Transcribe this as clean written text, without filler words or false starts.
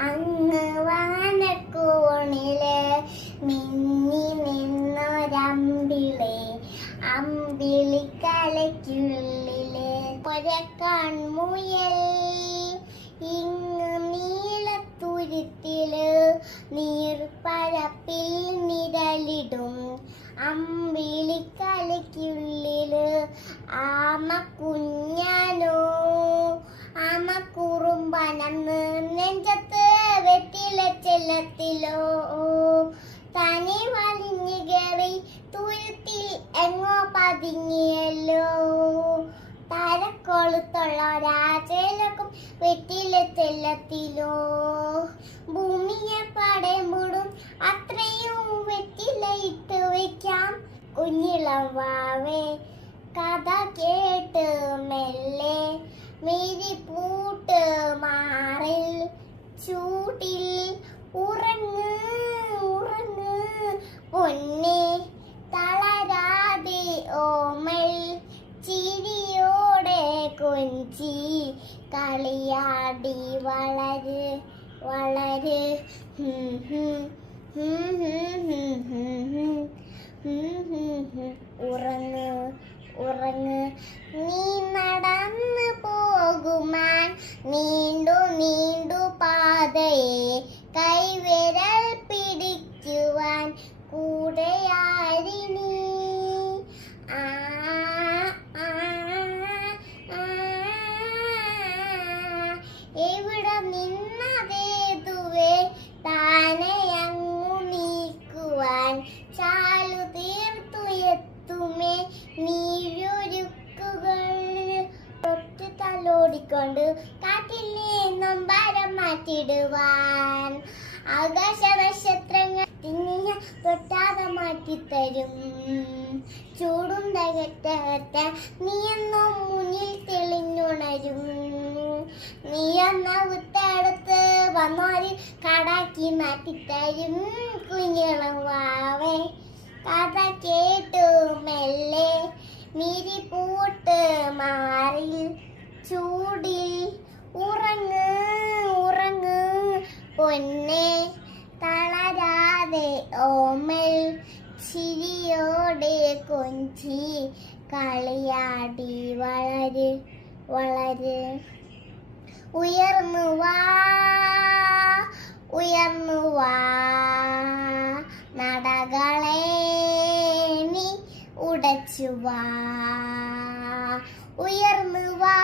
അങ്ങ് വാനക്കോണില് മിന്നി നിന്നൊരമ്പിളെ അമ്പിളിക്കലയ്ക്കുള്ളില് ഒരക്കൺമുയൽ ഇങ്ങ് നീളത്തുരുത്തില് നീർപ്പരപ്പിൽ നിഴലിടും അമ്പിളിക്കലയ്ക്കുള്ളില് ആമ കുഞ്ഞാനോ ആമ കുറുമ്പനന്ന് നെഞ്ചത്ത് വെറ്റില ചെല്ലത്തിലോ തനി വലിഞ്ഞു കയറി തുരുത്തിൽ എങ്ങോ പതുങ്ങിയല്ലോ തരക്കൊളുത്തുള്ള രാജലക്കും വെറ്റില ചെല്ലത്തിലോ ഭൂമിയെ പടയുമ്പോഴും അത്രയും വെറ്റില ഇട്ട് വയ്ക്കാം കുഞ്ഞിളം വാവേ കഥ കേട്ട് മെല്ലെ മേരി പൂട്ട് മാറിൽ ചൂട്ടിൽ ഉറങ്ങ് ഉറങ്ങ് പൊന്നെ തളരാതെ ഓമൽ ചിരിയോടെ കൊഞ്ചി കളിയാടി വളര് വളര് ഉറങ്ങ് ഉറങ്ങ് നീ നടന്നു പോകുമാൻ നീണ്ടു നീണ്ടു പാതയെ കൈവിരൽ പിടിക്കുവാൻ കൂടെയാരിനി എവിടെ നിന്നതേതുവേ താനെയങ്ങു നീക്കുവാൻ ചാലു തീർത്തുയെത്തുമേ നീരൊരുക്കുകൾ തൊട്ട് തലോടിക്കൊണ്ട് കാറ്റിൽ നിന്നും ഭാരം മാറ്റിടുവാൻ ആകാശ നക്ഷത്രങ്ങൾ തിങ്ങിയ തൊട്ടാതെ മാറ്റിത്തരും ചൂടും തകറ്റ നീയെന്നും മുന്നിൽ തെളിഞ്ഞുണരും നീയെന്ന കുത്തടുത്ത് വന്നോര് കടാക്കി മാറ്റിത്തരും കുഞ്ഞിളം വാവേ കഥ കേട്ടു മെല്ലെ മിരി പൂട്ട് മാറിൽ ചൂടിൽ ഉറങ്ങ് ഉറങ്ങ് പൊന്നെ തളരാതെ ഓമൽ ചിരിയോടെ കൊഞ്ചി കളിയാടി വളര് വളര് ഉയർന്നു വാ നടകളെ നീ ഉടച്ചു വാ ഉയർന്നു വാ